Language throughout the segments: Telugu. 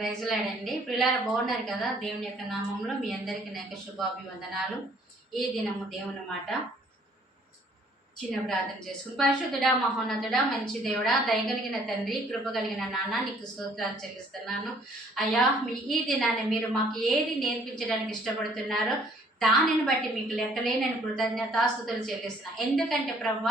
ప్రైజ్లాడండి. పిల్లలు బాగున్నారు కదా? దేవుని యొక్క నామంలో మీ అందరికీ నా యొక్క శుభాభివందనాలు. ఈ దినము దేవుని మాట. చిన్న ప్రార్థన చేసుకుని పరిశుద్ధుడా మహోన్నతుడా మంచి దేవుడా దయగలిగిన తండ్రి కృప కలిగిన నాన్న నీకు స్తోత్రాలు చెల్లిస్తున్నాను. అయ్యా మీ ఈ దినాన్ని మీరు మాకు ఏది నేర్పించడానికి ఇష్టపడుతున్నారో దానిని బట్టి మీకు లెక్కలేనని కృతజ్ఞతాస్థుతులు చెల్లిస్తున్నా. ఎందుకంటే ప్రవ్వ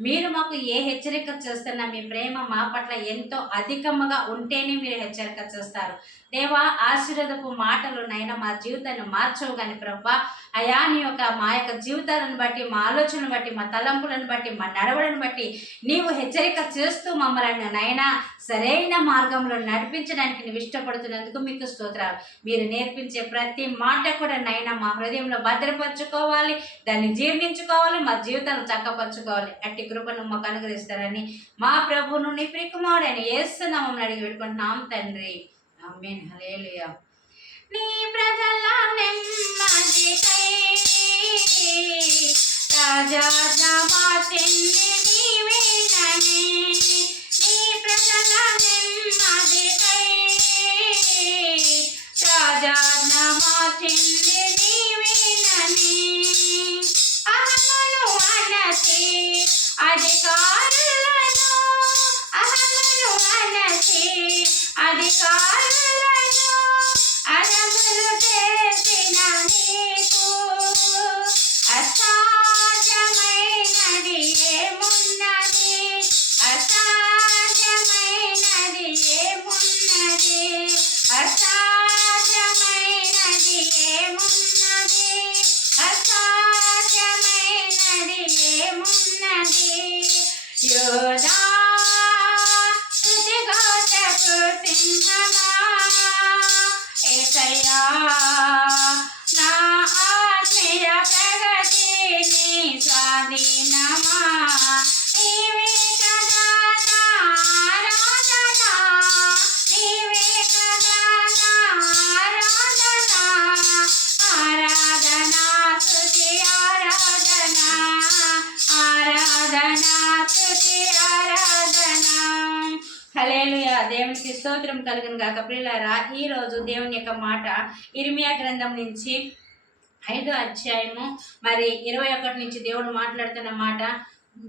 మీరు మాకు ఏ హెచ్చరిక చేస్తున్నా మీ ప్రేమ మా పట్ల ఎంతో అధికముగా ఉంటేనే మీరు హెచ్చరిక చేస్తారు. దేవా ఆశీర్వదపు మాటలు నైనా మా జీవితాన్ని మార్చవు కానీ ప్రభా. అయా నీ యొక్క మా యొక్క జీవితాలను బట్టి మా ఆలోచనను బట్టి మా తలంపులను బట్టి మా నడవడిని బట్టి నీవు హెచ్చరిక చేస్తూ మమ్మల్ని నైనా సరైన మార్గంలో నడిపించడానికి నువ్వు ఇష్టపడుతున్నందుకు మీకు స్తోత్రాలు. మీరు నేర్పించే ప్రతి మాట కూడా నైనా మా హృదయంలో భద్రపరచుకోవాలి దాన్ని జీర్ణించుకోవాలి మా జీవితాన్ని చక్కపరచుకోవాలి. అట్టి కృపను మాకు అనుగ్రహిస్తారని మా ప్రభువును నీ ప్రికుమారుడని ఏస్తున్నామని అడిగి పెట్టుకుంటున్నాం తండ్రి. అమ్మేన్ హల్లెలూయా. నీ ప్రజల నెమ్మది రాజా జమాతిని నీవేనని నీ ప్రజల నెమ్మదికై రాజా జమాతిని నీవేనని అహమను అనసి అధికారులను అహమను అనసి అధికారులు స్తోత్రం కలుగును గాక. ప్రియులారా ఈ రోజు దేవుని యొక్క మాట ఇర్మియా గ్రంథం నుంచి ఐదో అధ్యాయము మరి ఇరవై ఒకటి నుంచి దేవుడు మాట్లాడుతున్న మాట.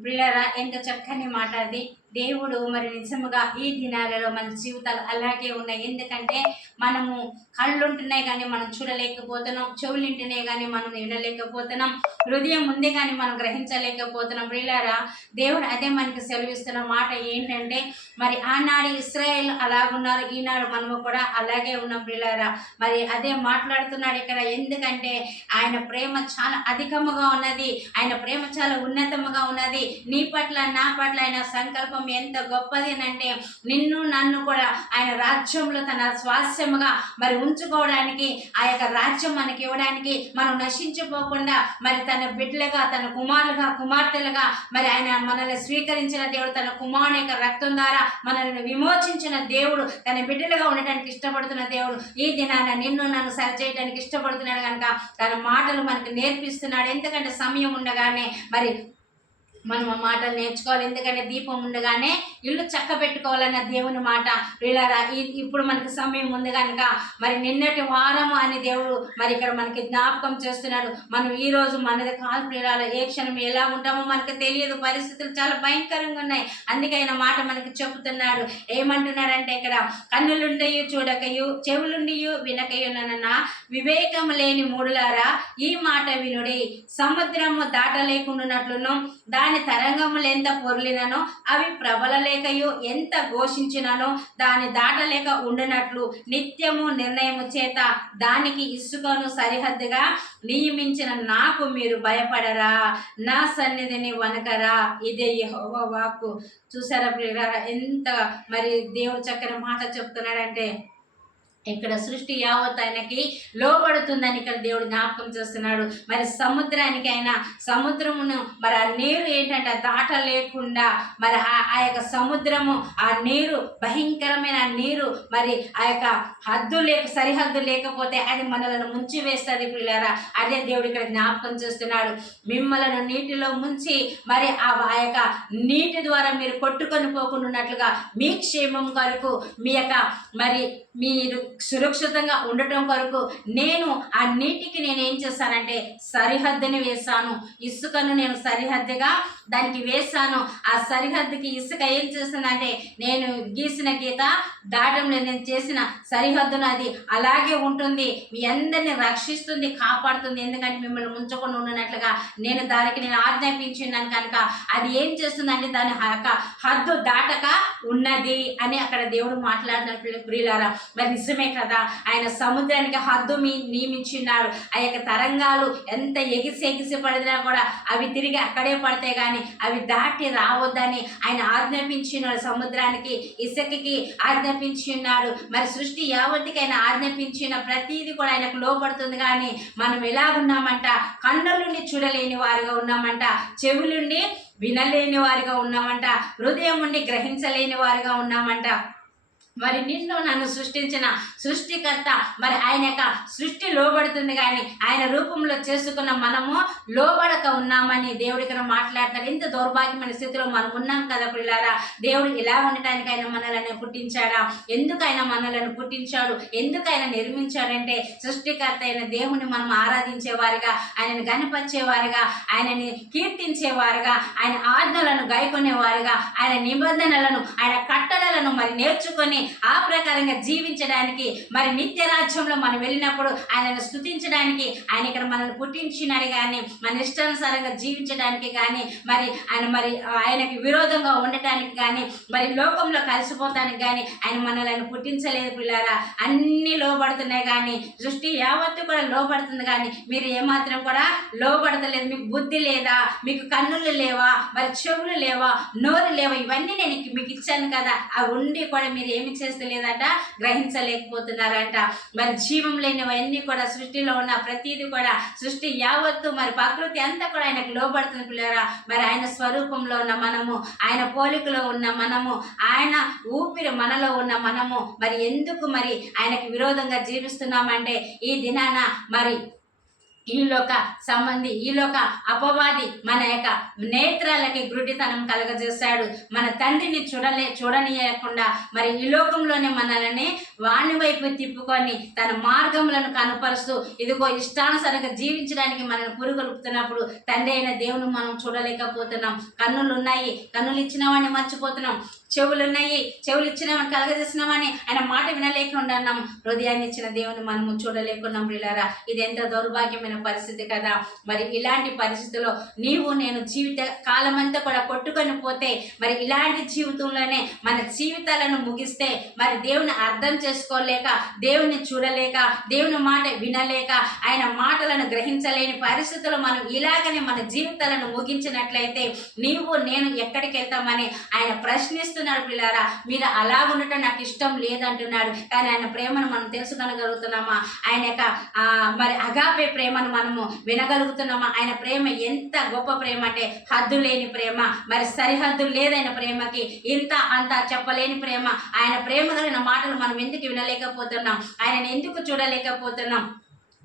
ప్రియులారా ఎంత చక్కని మాట అది. దేవుడు మరి నిజముగా ఈ దినాలలో మన జీవితాలు అలాగే ఉన్నాయి. ఎందుకంటే మనము కళ్ళు ఉంటున్నాయి కానీ మనం చూడలేకపోతున్నాం చెవులు ఉంటున్నాయి కానీ మనం వినలేకపోతున్నాం హృదయం ఉంది కానీ మనం గ్రహించలేకపోతున్నాం. ప్రియులారా దేవుడు అదే మనకి సెలవిస్తున్న మాట ఏంటంటే మరి ఆనాడు ఇస్రాయేల్ అలాగున్నారు ఈనాడు మనము కూడా అలాగే ఉన్నాం ప్రియులారా. మరి అదే మాట్లాడుతున్నాడు ఇక్కడ ఎందుకంటే ఆయన ప్రేమ చాలా అధికముగా ఉన్నది ఆయన ప్రేమ చాలా ఉన్నతముగా ఉన్నది. నీ పట్ల నా పట్ల ఆయన సంకల్పం ఎంత గొప్పది అంటే నిన్ను నన్ను కూడా ఆయన రాజ్యంలో తన స్వాస్యముగా మరి ఉంచుకోవడానికి ఆ యొక్క రాజ్యం మనకి ఇవ్వడానికి మనం నశించిపోకుండా మరి తన బిడ్డలుగా తన కుమారులుగా కుమార్తెలుగా మరి ఆయన మనల్ని స్వీకరించిన దేవుడు తన కుమారుని యొక్క రక్తం ద్వారా మనల్ని విమోచించిన దేవుడు తన బిడ్డలుగా ఉండటానికి ఇష్టపడుతున్న దేవుడు ఈ దినాన నిన్ను నన్ను సరిచేయడానికి ఇష్టపడుతున్నాడు కనుక తన మాటలు మనకు నేర్పిస్తున్నాడు. ఎందుకంటే సమయం ఉండగానే మరి మనం ఆ మాటలు నేర్చుకోవాలి. ఎందుకంటే దీపం ఉండగానే ఇల్లు చక్క పెట్టుకోవాలన్న దేవుని మాట. వీళ్ళరా ఇప్పుడు మనకి సమయం ఉంది కనుక మరి నిన్నటి వారము అని దేవుడు మరి ఇక్కడ మనకి జ్ఞాపకం చేస్తున్నాడు. మనం ఈ రోజు మనది కాదు ప్రియులాల ఏ క్షణం ఎలా ఉంటామో మనకు తెలియదు. పరిస్థితులు చాలా భయంకరంగా ఉన్నాయి. అందుకే ఆయన మాట మనకి చెబుతున్నాడు. ఏమంటున్నాడంటే ఇక్కడ కన్నులుండయు చూడకయు చెవులుండియు వినకయునన్న వివేకం లేని మూడులారా ఈ మాట వినుడి. సముద్రము దాటలేకుండానట్లును. దాని తరంగములు ఎంత పొర్లిననో అవి ప్రబలలేకయు ఎంత ఘోషించిననో దాని దాటలేక ఉండినట్లు నిత్యము నిర్ణయము చేత దానికి ఇసుకను సరిహద్దుగా నియమించిన నాకు మీరు భయపడరా నా సన్నిధిని వనకరా ఇదే యహోవ వాక్కు. చూసారా ఎంత మరి దేవుడు చక్కని మాట చెప్తున్నాడంటే ఇక్కడ సృష్టి యావత్ ఆయనకి లోబడుతుందని ఇక్కడ దేవుడు జ్ఞాపకం చేస్తున్నాడు. మరి సముద్రానికి అయినా సముద్రమును మరి ఆ నీరు ఏంటంటే దాట లేకుండా మరి ఆ యొక్క సముద్రము ఆ నీరు భయంకరమైన నీరు మరి ఆ యొక్క హద్దు లేక సరిహద్దు లేకపోతే అది మనలను ముంచి వేస్తుంది పిల్లరా. అదే దేవుడు ఇక్కడ జ్ఞాపకం చేస్తున్నాడు. మిమ్మలను నీటిలో ముంచి మరి ఆ ఆ యొక్క నీటి ద్వారా మీరు కొట్టుకొని పోకుండా ఉన్నట్లుగా మీ క్షేమం కొరకు మీ యొక్క మరి మీరు సురక్షితంగా ఉండటం కొరకు నేను ఆ నీటికి నేను ఏం చేస్తానంటే సరిహద్దుని వేశాను. ఇసుకను నేను సరిహద్దుగా దానికి వేశాను. ఆ సరిహద్దుకి ఇసుక ఏం చేస్తుందంటే నేను గీసిన గీత దాటం లేదు నేను చేసిన సరిహద్దును అది అలాగే ఉంటుంది. మీ అందరిని రక్షిస్తుంది కాపాడుతుంది. ఎందుకంటే మిమ్మల్ని ముంచకుండా ఉండనట్లుగా నేను దానికి నేను ఆజ్ఞాపించున్నాను కనుక అది ఏం చేస్తుందంటే దాని యొక్క హద్దు దాటక ఉన్నది అని అక్కడ దేవుడు మాట్లాడినట్లు ప్రియులారా మరి నిజమే కదా. ఆయన సముద్రానికి హద్దు మీ నియమించున్నాడు ఆ యొక్క తరంగాలు ఎంత ఎగిసి ఎగిసి పడినా కూడా అవి తిరిగి అక్కడే పడతాయి కానీ అవి దాటి రావద్దని ఆయన ఆజ్ఞాపించినాడు సముద్రానికి ఇసుకకి ఆజ్ఞాపించినాడు. మరి సృష్టి యావత్తికి ఆజ్ఞాపించిన ప్రతిదీ కూడా ఆయనకు లోపడుతుంది కానీ మనం ఎలా ఉన్నామంట కన్నులుండి చూడలేని వారుగా ఉన్నామంట. చెవులుండి వినలేని వారిగా ఉన్నామంట. హృదయం ఉండి గ్రహించలేని వారుగా ఉన్నామంట. మరి నిన్ను నన్ను సృష్టించిన సృష్టికర్త మరి ఆయన యొక్క సృష్టి లోబడుతుంది కానీ ఆయన రూపంలో చేసుకున్న మనము లోబడక ఉన్నామని దేవుడి ఇక్కడ మాట్లాడతారు ఎంత దౌర్భాగ్యమైన స్థితిలో మనం ఉన్నాం కదా పిల్లారా దేవుడు ఇలా ఉండటానికి ఆయన మనలను పుట్టించాడా? ఎందుకు ఆయన మనలను పుట్టించాడు? ఎందుకు ఆయన నిర్మించాడంటే సృష్టికర్త అయిన దేవుని మనం ఆరాధించేవారిగా ఆయనను గణపరిచేవారిగా ఆయనని కీర్తించేవారుగా ఆయన ఆజ్ఞలను గాయకునేవారుగా ఆయన నిబంధనలను ఆయన కట్టడలను మరి నేర్చుకొని ఆ ప్రకారంగా జీవించడానికి మరి నిత్య రాజ్యంలో మనం వెళ్ళినప్పుడు ఆయనను స్థుతించడానికి ఆయన ఇక్కడ మనల్ని పుట్టించినాడు కానీ మన ఇష్టానుసారంగా జీవించడానికి కానీ మరి ఆయన మరి ఆయనకి విరోధంగా ఉండటానికి కానీ మరి లోకంలో కలిసిపోతానికి కానీ ఆయన మనల్ని పుట్టించలేదు పిల్లారా. అన్నీ లోబడుతున్నాయి కానీ దృష్టి యావత్తు కూడా లోబడుతుంది కానీ మీరు ఏమాత్రం కూడా లోబడతలేదు. మీకు బుద్ధి లేదా మీకు కన్నులు లేవా మరి చెవులు లేవా నోరు లేవా ఇవన్నీ నేను మీకు ఇచ్చాను కదా. అవి ఉండి కూడా మీరు ఏమి గ్రహించేస్తలేదట గ్రహించలేకపోతున్నారంట. మరి జీవం లేనివన్నీ కూడా సృష్టిలో ఉన్న ప్రతిదీ కూడా సృష్టి యావత్తు మరి ప్రకృతి అంతా కూడా ఆయనకు లోబడుతుంది పిల్లరా. మరి ఆయన స్వరూపంలో ఉన్న మనము ఆయన పోలికలో ఉన్న మనము ఆయన ఊపిరి మనలో ఉన్న మనము మరి ఎందుకు మరి ఆయనకు విరోధంగా జీవిస్తున్నామంటే ఈ దినాన మరి ఈలోక సంబంధి ఈలోక అపవాది మన యొక్క నేత్రాలకి గుడ్డితనం కలగజేశాడు. మన తండ్రిని చూడలే చూడనీయకుండా మరి ఈ లోకంలోనే మనల్ని వాణి వైపు తిప్పుకొని తన మార్గములను కనపరుస్తూ ఇదిగో ఇష్టానుసారంగా జీవించడానికి మనల్ని పురుగొలుపుతున్నప్పుడు తండ్రి అయిన దేవుని మనం చూడలేకపోతున్నాం. కన్నులు ఉన్నాయి కన్నులు ఇచ్చిన వాడిని మర్చిపోతున్నాం. చెవులు ఉన్నాయి చెవులు ఇచ్చినామని కలగజేసినామని ఆయన మాట వినలేకుండా ఉన్నాం హృదయాన్ని ఇచ్చిన దేవుని మనము చూడలేకున్నాం పిల్లరా ఇది ఎంత దౌర్భాగ్యమైన పరిస్థితి కదా. మరి ఇలాంటి పరిస్థితుల్లో నీవు నేను జీవిత కాలమంతా కూడా కొట్టుకొని పోతే మరి ఇలాంటి జీవితంలోనే మన జీవితాలను ముగిస్తే మరి దేవుని అర్థం చేసుకోలేక దేవుని చూడలేక దేవుని మాట వినలేక ఆయన మాటలను గ్రహించలేని పరిస్థితులు మనం ఇలాగనే మన జీవితాలను ముగించినట్లయితే నీవు నేను ఎక్కడికి వెళ్తామని ఆయన ప్రశ్నిస్తున్నాడు పిల్లారా. మీరు అలా ఉండటం నాకు ఇష్టం లేదంటున్నాడు. కానీ ఆయన ప్రేమను మనం తెలుసుకోగలుగుతున్నామా ఆయన యొక్క మరి అగాపే ప్రేమను మనము వినగలుగుతున్నామా? ఆయన ప్రేమ ఎంత గొప్ప ప్రేమ అంటే హద్దు లేని ప్రేమ. మరి సరిహద్దు లేదైన ప్రేమకి ఇంత అంత చెప్పలేని ప్రేమ. ఆయన ప్రేమ కలిగిన మాటలు మనం ఎందుకు వినలేకపోతున్నాం? ఆయనను ఎందుకు చూడలేకపోతున్నాం?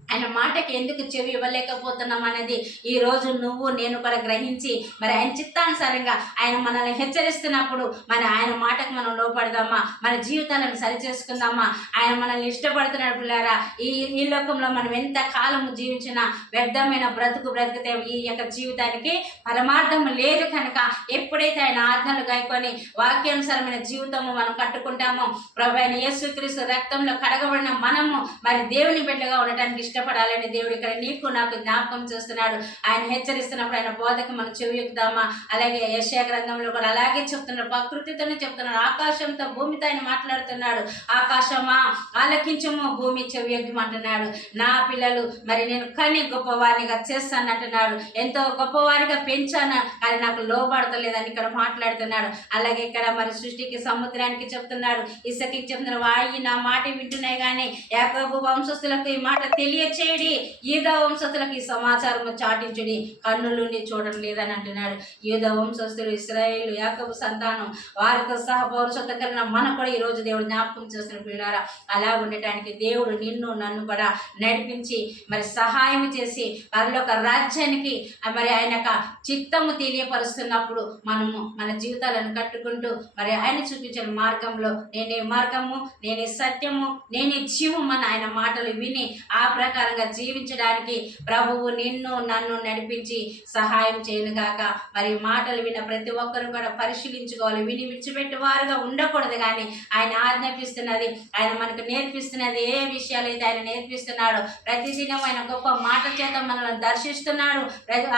ఆయన మాటకి ఎందుకు చెవి ఇవ్వలేకపోతున్నాం అనేది ఈ రోజు నువ్వు నేను కూడా గ్రహించి మరి ఆయన చిత్తానుసారంగా ఆయన మనల్ని హెచ్చరిస్తున్నప్పుడు మరి ఆయన మాటకు మనం లోపడదామా? మన జీవితాలను సరి చేసుకుందామా? ఆయన మనల్ని ఇష్టపడుతున్నాడు పిల్లారా ఈ ఈ లోకంలో మనం ఎంత కాలము జీవించినా వ్యర్థమైన బ్రతుకు బ్రతికితే ఈ యొక్క జీవితానికి పరమార్థం లేదు కనుక ఎప్పుడైతే ఆయన ఆజ్ఞలు గాయకొని వాక్యానుసారమైన జీవితము మనం కట్టుకుంటామో ప్రభు ఆయన యేసుక్రీస్తు రక్తంలో కడగబడిన మనము మరి దేవుని బిడ్డగా ఉండటానికి ఇష్టపడాలని దేవుడు ఇక్కడ నీకు నాకు జ్ఞాపకం చేస్తున్నాడు. ఆయన హెచ్చరిస్తున్నప్పుడు ఆయన బోధకు మనం చెవియుద్దామా అలాగే యశా గ్రంథంలో కూడా అలాగే చెప్తున్నాడు. ప్రకృతితోనే చెప్తున్నాడు. ఆకాశంతో భూమితో ఆయన మాట్లాడుతున్నాడు. ఆకాశమా? ఆలకించము భూమి చెవి ఎగ్గమంటున్నాడు నా పిల్లలు మరి నేను కని గొప్పవారినిగా చేస్తాను అంటున్నాడు. ఎంతో గొప్పవారిగా పెంచాను కానీ నాకు లోబడతలేదని ఇక్కడ మాట్లాడుతున్నాడు. అలాగే ఇక్కడ మరి సృష్టికి సముద్రానికి చెప్తున్నాడు. ఇసకి చెప్తున్నాడు వాయి నా మాట వింటున్నాయి కానీ యాకోబు వంశస్థులకు ఈ మాట తెలియచేయడి. ఈద వంశస్థులకు ఈ సమాచారం చాటించుడి కన్నులుండి చూడడం లేదని అంటున్నాడు. యూద వంశస్థులు ఇస్రాయేల్ యాకబు సంతానం వారితో సహా పౌరుషత్వం కలిగిన మన కూడా ఈ రోజు దేవుడు జ్ఞాపకం చేస్తున్న పిల్లారా అలా ఉండటానికి దేవుడు నిన్ను నన్ను కూడా నడిపించి మరి సహాయం చేసి పరలోక రాజ్యానికి మరి ఆయన యొక్క చిత్తము తెలియపరుస్తున్నప్పుడు మనము మన జీవితాలను కట్టుకుంటూ మరి ఆయన చూపించిన మార్గంలో నేనే మార్గము నేనే సత్యము నేనే జీవము అని ఆయన మాటలు విని ఆ ప్రకారంగా జీవించడానికి ప్రభువు నిన్ను నన్ను నడిపించి సహాయం చేయనుగాక మరి మాటలు విన్న ప్రతి ఒక్కరు కూడా పరిశీలించుకోవాలి. విని విడిచిపెట్టి వారుగా ఉండకూడదు కానీ ఆయన ఆజ్ఞాపిస్తున్నది ఆయన మనకు నేర్పిస్తున్నది ఏ విషయాలు అయితే ఆయన నేర్పిస్తున్నాడు ప్రతిదినం ఆయన గొప్ప మాట చేత మనల్ని దర్శిస్తున్నాడు.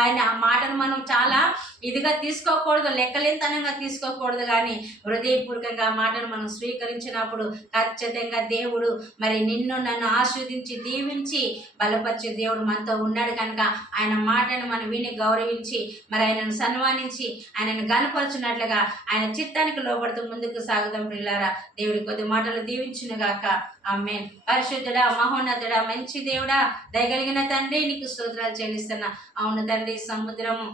ఆయన ఆ మాటను మనం చాలా ఇదిగా తీసుకోకూడదు లెక్కలేనితనంగా తీసుకోకూడదు కానీ హృదయపూర్వకంగా మాటను మనం స్వీకరించినప్పుడు ఖచ్చితంగా దేవుడు మరి నిన్ను నన్ను ఆస్వాదించి దీవించి బలపరిచే దేవుడు మనతో ఉన్నాడు కనుక ఆయన మాటను మనం విని గౌరవించి మరి ఆయనను సన్మానించి ఆయనను గనపరచున్నట్లుగా ఆయన చిత్తానికి లోపడుతూ ముందుకు సాగుదాం పిల్లారా దేవుడి కొద్ది మాటలు దీవించును గాక. ఆమె పరిశుద్ధుడా మహోన్నతుడా మంచి దేవుడా దయగలిగిన తండ్రి నీకు స్తోత్రాలు చెల్లిస్తున్నా. అవును తండ్రి సముద్రము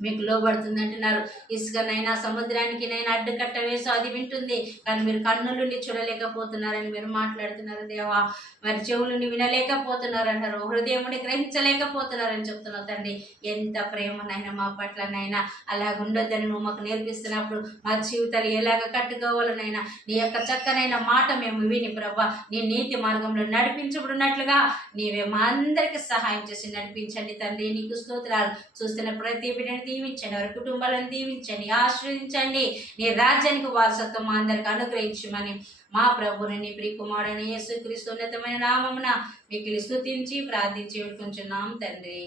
మీకు లోబడుతుంది అంటున్నారు ఇసుకనైనా సముద్రానికి నైనా అడ్డుకట్ట వేసో అది వింటుంది. కానీ మీరు కన్నులుండి చూడలేకపోతున్నారని మీరు మాట్లాడుతున్నారు. దేవా మరి చెవులుండి వినలేకపోతున్నారు అంటారు హృదయముని గ్రహించలేకపోతున్నారని చెప్తున్నావు తండ్రి. ఎంత ప్రేమనైనా మా పట్లనైనా అలా ఉండొద్దని నువ్వు మాకు నేర్పిస్తున్నప్పుడు మా జీవితాలు ఎలాగ కట్టుకోవాలనైనా నీ యొక్క చక్కనైన మాట మేము విని ప్రభా నీ నీతి మార్గంలో నడిపించబడినట్లుగా నీవే మా అందరికీ సహాయం చేసి నడిపించండి తండ్రి. నీకు స్తోత్రాలు. చూస్తున్న ప్రతి బిడ్డని దీవించండి వారి కుటుంబాలను దీవించండి ఆశ్రయించండి. నీ రాజ్యానికి వారసత్వం మా అందరికి అనుగ్రహించమని మా ప్రభుని నీ ప్రియకుమారుని యేసుక్రీస్తు ఉన్నతమైన నామమున మీకు స్థుతించి ప్రార్థించి కొంచెం నామ తండ్రి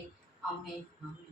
అమ్మే అమ్మే